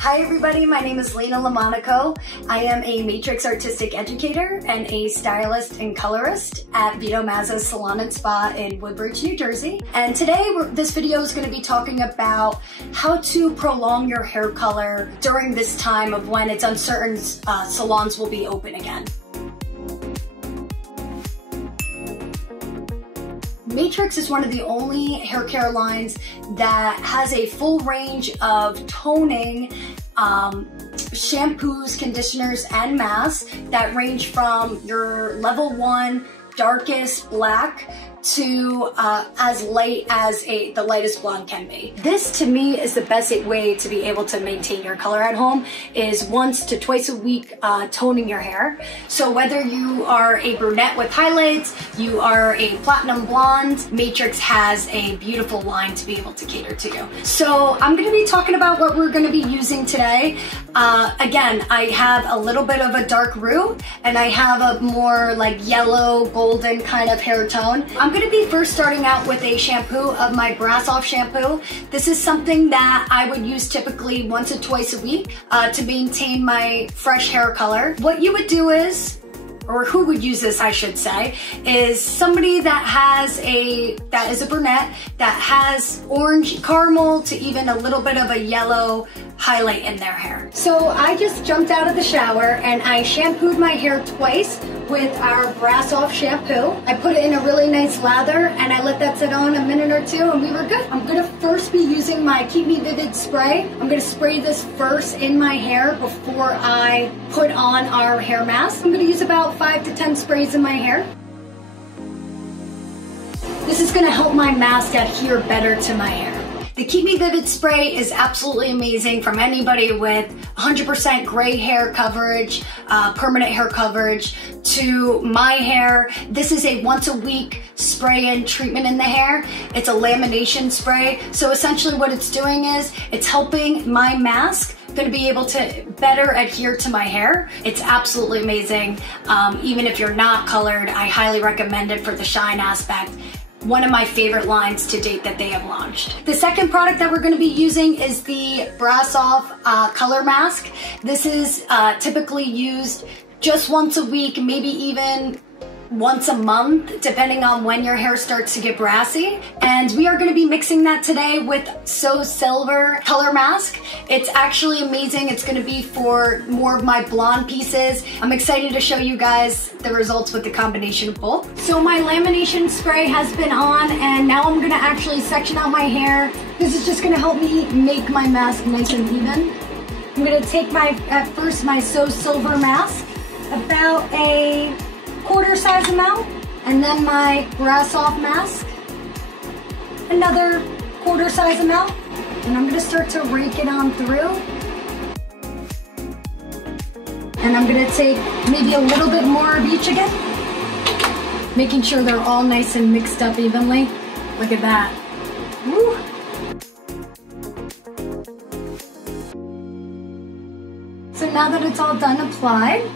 Hi everybody, my name is Lena Monaco. I am a matrix artistic educator and a stylist and colorist at Vito Mazza's Salon and Spa in Woodbridge, New Jersey. And today this video is going to be talking about how to prolong your hair color during this time of when it's uncertain salons will be open again. Matrix is one of the only hair care lines that has a full range of toning shampoos, conditioners, and masks that range from your level 1 darkest black to as light as the lightest blonde can be. This to me is the best way to be able to maintain your color at home, is once to twice a week toning your hair. So whether you are a brunette with highlights, you are a platinum blonde, Matrix has a beautiful line to be able to cater to you. So I'm going to be talking about what we're going to be using today. Again, I have a little bit of a dark root and I have a more like yellow golden kind of hair tone. I'm going to be first starting out with a shampoo of my Brass Off shampoo. This is something that I would use typically once or twice a week to maintain my fresh hair color. What you would do is, or who would use this I should say, is somebody that is a brunette that has orange caramel to even a little bit of a yellow highlight in their hair. So I just jumped out of the shower and I shampooed my hair twice with our Brass Off shampoo. I put it in a really nice lather and I let that sit on a minute or two and we were good. I'm gonna first be using my Keep Me Vivid spray. I'm gonna spray this first in my hair before I put on our hair mask. I'm gonna use about 5 to 10 sprays in my hair. This is gonna help my mask adhere better to my hair. The Keep Me Vivid spray is absolutely amazing from anybody with 100% gray hair coverage, permanent hair coverage, to my hair. This is a once a week spray and treatment in the hair. It's a lamination spray. So essentially what it's doing is it's helping my mask going to be able to better adhere to my hair. It's absolutely amazing. Even if you're not colored, I highly recommend it for the shine aspect. One of my favorite lines to date that they have launched. The second product that we're going to be using is the Brass Off color mask. This is typically used just once a week, maybe even once a month, depending on when your hair starts to get brassy. And we are going to be mixing that today with So Silver color mask. It's actually amazing. It's going to be for more of my blonde pieces. I'm excited to show you guys the results with the combination of both. So my lamination spray has been on and now I'm going to actually section out my hair. This is just going to help me make my mask nice and even. I'm going to take at first my So Silver mask, about a quarter size amount, and then my Brass Off mask, another quarter size amount, and I'm gonna start to rake it on through. And I'm gonna take maybe a little bit more of each again, making sure they're all nice and mixed up evenly. Look at that. Woo. So now that it's all done applied,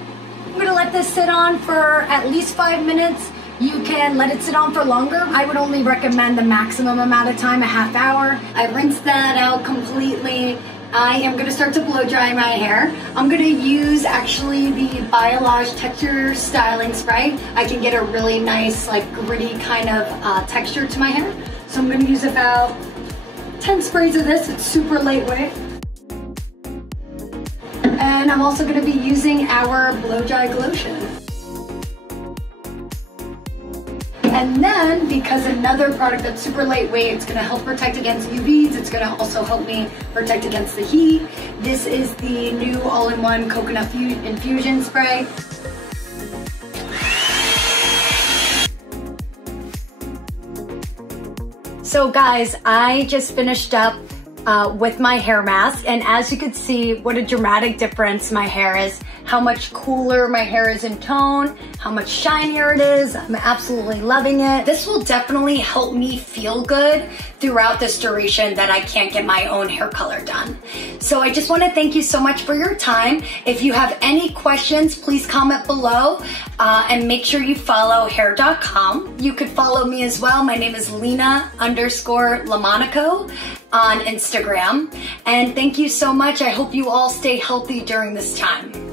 I'm gonna let this sit on for at least 5 minutes. You can let it sit on for longer. I would only recommend the maximum amount of time, a half hour. I rinsed that out completely. I am gonna start to blow dry my hair. I'm gonna use actually the Biolage texture styling spray. I can get a really nice, like gritty kind of texture to my hair. So I'm gonna use about 10 sprays of this. It's super lightweight. And I'm also going to be using our Blow Dry Glotion. And then, because another product that's super lightweight, it's going to help protect against UVs, it's going to also help me protect against the heat. This is the new all-in-one coconut infusion spray. So guys, I just finished up with my hair mask, and as you can see, what a dramatic difference my hair is, how much cooler my hair is in tone, how much shinier it is. I'm absolutely loving it. This will definitely help me feel good throughout this duration that I can't get my own hair color done. So I just want to thank you so much for your time. If you have any questions, please comment below and make sure you follow Hair.com. You could follow me as well. My name is Lena _Lamonaco. on Instagram. And thank you so much. I hope you all stay healthy during this time.